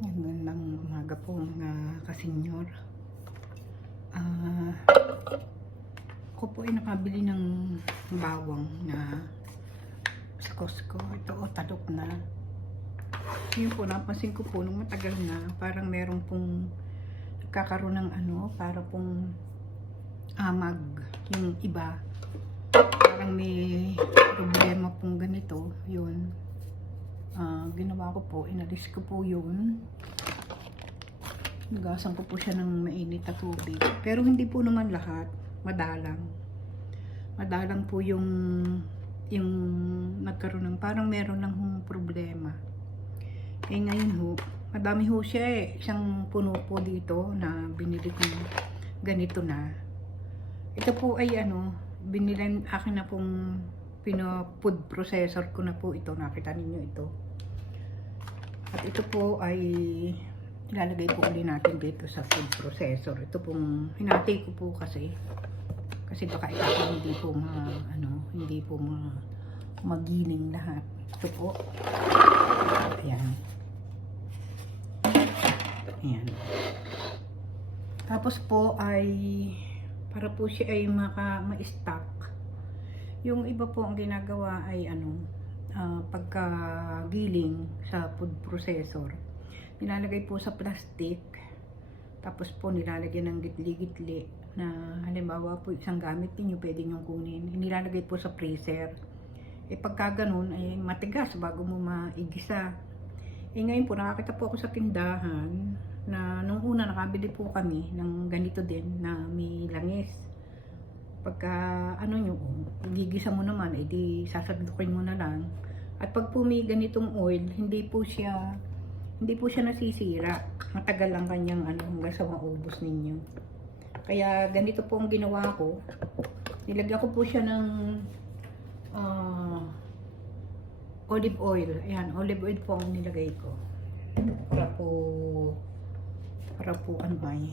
Magandang umaga po mga kasenyor. Ah, ako po ay nakabili ng bawang na sa Costco. Ito o talok na. Yun po, napansin ko po nung matagal na parang meron pong nagkakaroon ng para pong amag yung iba. Parang may problema pong ganito. Yun. Ginawa ko po, inalis ko po yun. Nagasan ko po siya ng mainit na tubig. Pero hindi po naman lahat. Madalang. Madalang po yung nagkaroon ng parang meron lang problema. Eh ngayon ho, madami ho siya eh. Isang puno po dito na binili ko ganito na. Ito po ay binilan akin na pong food processor ko na po ito. Nakita ninyo ito. At ito po ay ilalagay po ulit natin dito sa food processor. Ito pong hinati ko po kasi baka ito hindi po hindi po magiling lahat. Ito po. Ayan. Ayan. Tapos po ay para po siya ay ma-stock. Yung iba po ang ginagawa ay pagkagiling sa food processor, nilalagay po sa plastic, tapos po nilalagyan ng gitli-gitli na halimbawa po isang gamit niyo pwede nyo kunin, nilalagay po sa freezer. Eh pagka ganun ay matigas bago mo maigisa. Eh ngayon po nakakita po ako sa tindahan na nung una nakabili po kami ng ganito din na may langis. Pagka gigisa mo naman, edi sasadukin mo na lang. At pag po may ganitong oil, hindi po siya nasisira. Matagal lang kanyang hanggang sa maubos ninyo. Kaya ganito po ang ginawa ko. Nilagyan ko po siya ng olive oil. Ayan, olive oil po ang nilagay ko. Para po ay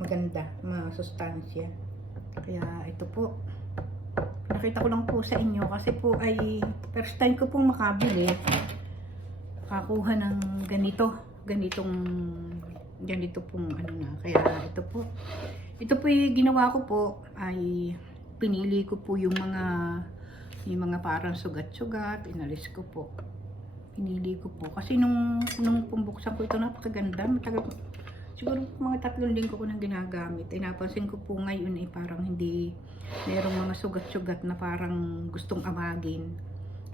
maganda, masustansya. Kaya ito po, nakita ko lang po sa inyo kasi po ay first time ko pong makabili, kakuha ng ganito pong na. Kaya ito po yung ginawa ko po ay pinili ko po yung mga parang sugat-sugat, inalis ko po, pinili ko po kasi nung pumbuksan ko ito, napakaganda. Matagal, siguro mga 3 linggo ko nang ginagamit. Eh napansin ko po ngayon parang hindi, merong mga sugat-sugat na parang gustong amagin.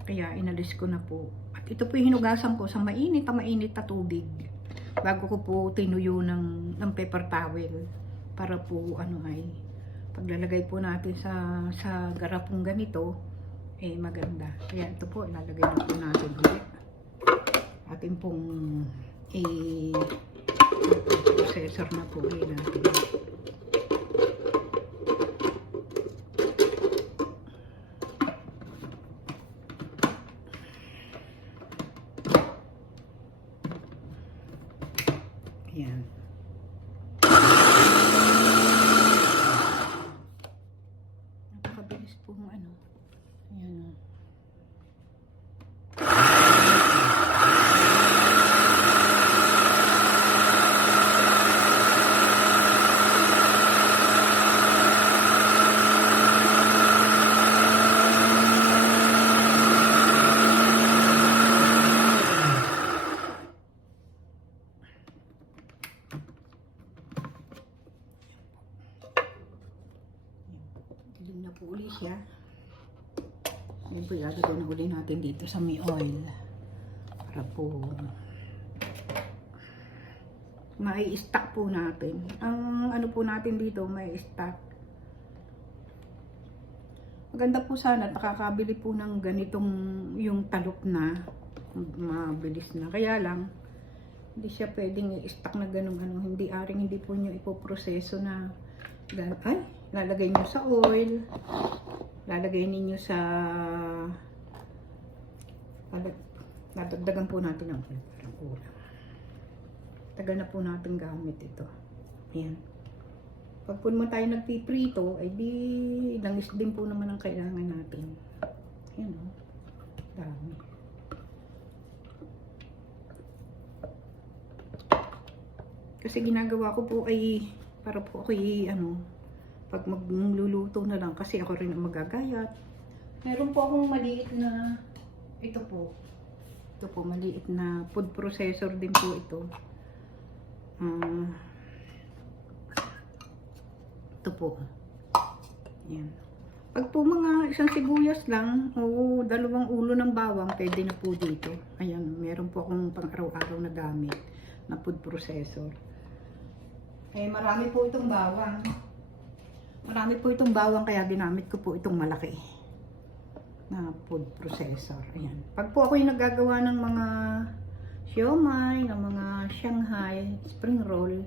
Kaya inalis ko na po. At ito po yung hinugasan ko sa mainit na tubig. Bago ko po tinuyo ng paper towel. Para po paglalagay po natin sa garapong ganito, eh maganda. Kaya ito po, ilalagay na po natin ulit. Atin pong processor na po natin. Ayan. Napakabilis po ayan o. Dilim na po uli siya. Ngayon po ilalagay na uli natin dito sa may oil. Para po mai-stack po natin. Ang po natin dito, mai-stack. Maganda po sana, nakakabili po ng ganitong yung talok na. Mabilis na. Kaya lang, hindi siya pwedeng i-stack na hindi po nyo ipoproseso na lalagay nyo sa oil, lalagay ninyo sa nadagdagan po natin ng oil, parang kulang. Tagal na po natin gamit ito. Ayan. Pag po naman tayo nagpiprito, ay di langis din po naman ang kailangan natin. Ayan o. Dami. Kasi ginagawa ko po ay para po ako pag magluluto na lang kasi ako rin ang magagayat. Meron po akong maliit na ito po maliit na food processor din po ito. Ito po. Yan. Pag po mga isang sibuyas lang o dalawang ulo ng bawang, pwede na po dito. Ayan, meron po akong pang araw-araw na gamit na food processor. Eh, marami po itong bawang. Marami po itong bawang kaya ginamit ko po itong malaki na food processor. Ayan. Pag po ako yung naggagawa ng mga siomai, ng mga Shanghai, spring roll,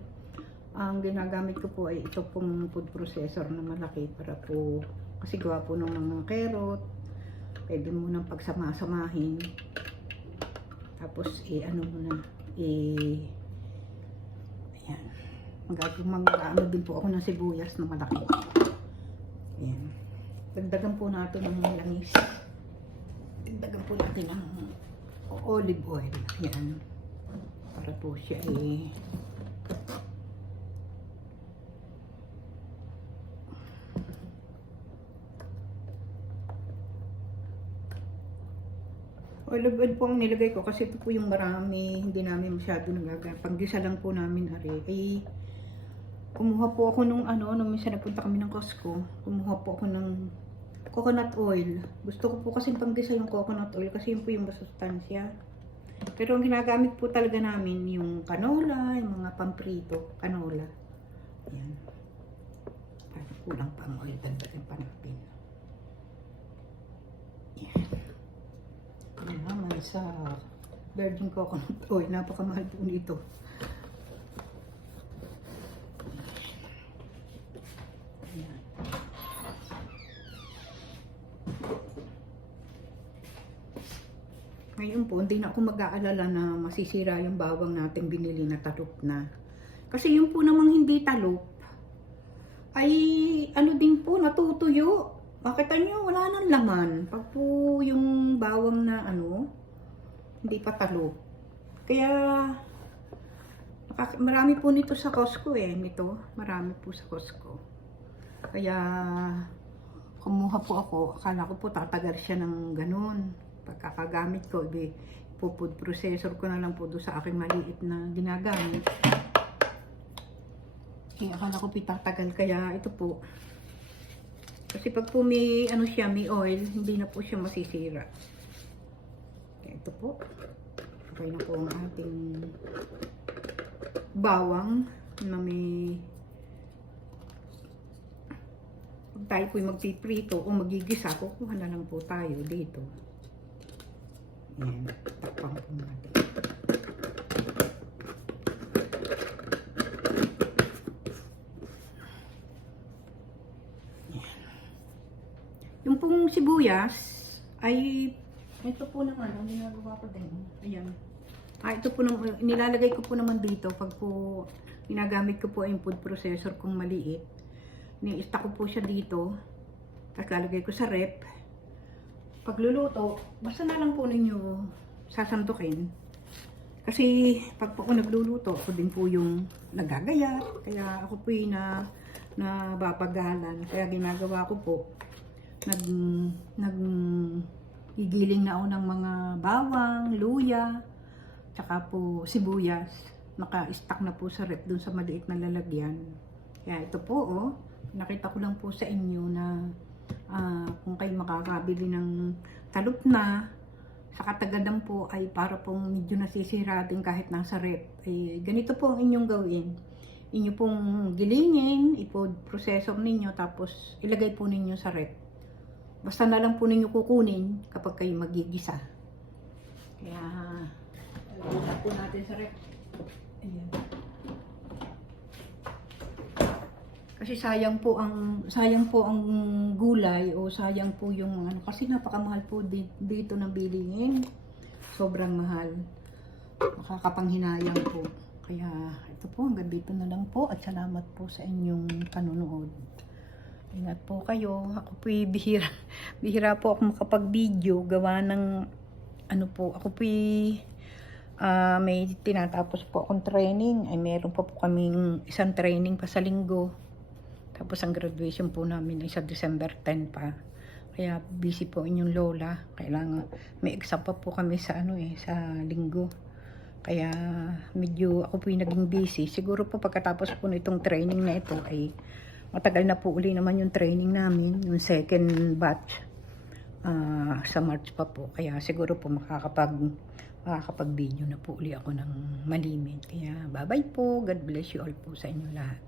ang ginagamit ko po ay ito pong food processor na malaki para po kasi gawa po ng mga carrot. Pwede mo nang pagsama-samahin. Tapos ano muna, ayan. Mag-ano din po ako ng sibuyas na malaki. Ayan. Dagdagan po natin ng langis. Dagdagan po natin ng olive oil. Ayan. Para po siya olive oil po ang nilagay ko kasi ito po yung marami, hindi namin masyado nagagamit. Panggisa lang po namin ari. Kumuha po ako nung nung minsan napunta kami ng Costco, kumuha po ako ng coconut oil. Gusto ko po kasi panggisa yung coconut oil kasi yun po yung masustansya. Pero ang ginagamit po talaga namin yung canola, yung mga pamprito, canola. Ayan. Parang kulang pang oil, dagdagan pa natin. Ayan. Ayan naman sa virgin coconut oil, napakamahal po nito. Ayan. Ngayon po, hindi na ako mag-aalala na masisira yung bawang natin binili na talop na. Kasi yung po namang hindi talop, ay din po, natutuyo. Makita nyo, wala nang laman. Pag po yung bawang na hindi pa talop. Kaya, marami po nito sa Costco marami po sa Costco. Kaya, kumuha po ako. Akala ko po tatagal siya ng ganun. Pagkakagamit ko, food processor ko na lang po doon sa aking maliit na ginagamit. Akala ko pitatagal, kaya ito po. Kasi pag po may may oil, hindi na po siya masisira. Kaya ito po. Okay na po ang ating bawang na may pag tayo po magpiprito o magigisa, kukuha na lang po tayo dito. Ayan, takpan po natin. Ayan. Yung pong sibuyas ay ito po naman ang ginagawa ko din. Ayan. Ito po nilalagay ko po naman dito pag po ginagamit ko po yung food processor kung maliit. Ni-stack ko po siya dito. Tapos lalagay ko sa rep. Pagluluto, basta na lang po ninyo sasantukin. Kasi pag po ako nagluluto, ako din po yung nagagayat. Kaya ako po yung nababagalan. Kaya ginagawa ko po, gigiling na ako ng mga bawang, luya, tsaka po sibuyas. Naka-stack na po sa rep dun sa maliit na lalagyan. Kaya ito po, nakita ko lang po sa inyo na kung kayo makakabili ng talop na sa katagadan po ay para pong medyo nasisira din kahit nasa rep. Ganito po ang inyong gawin. Inyo pong gilingin, i-food processor ninyo, tapos ilagay po ninyo sa rep. Basta na lang po ninyo kukunin kapag kayo magigisa. Kaya ilagay po natin sa rep. Ayan. Kasi sayang po ang gulay o sayang po yung kasi napakamahal po dito ng bilihin. Sobrang mahal. Nakakapanghinayang po. Kaya ito po, hanggang dito na lang po at salamat po sa inyong panunood. Ingat po kayo. Ako po bihira po ako makapag-video gawa ng ako po may tinatapos po akong training. Ay meron pa po kaming isang training pa sa linggo. Tapos ang graduation po namin ay sa December 10 pa. Kaya busy po inyong lola. Kailangan may exam pa po kami sa sa linggo. Kaya medyo ako po yung naging busy. Siguro po pagkatapos po nitong training na ito ay matagal na po uli naman yung training namin, yung second batch sa March pa po. Kaya siguro po makakapag-video na po uli ako ng malimit. Kaya bye-bye po. God bless you all po sa inyo lahat.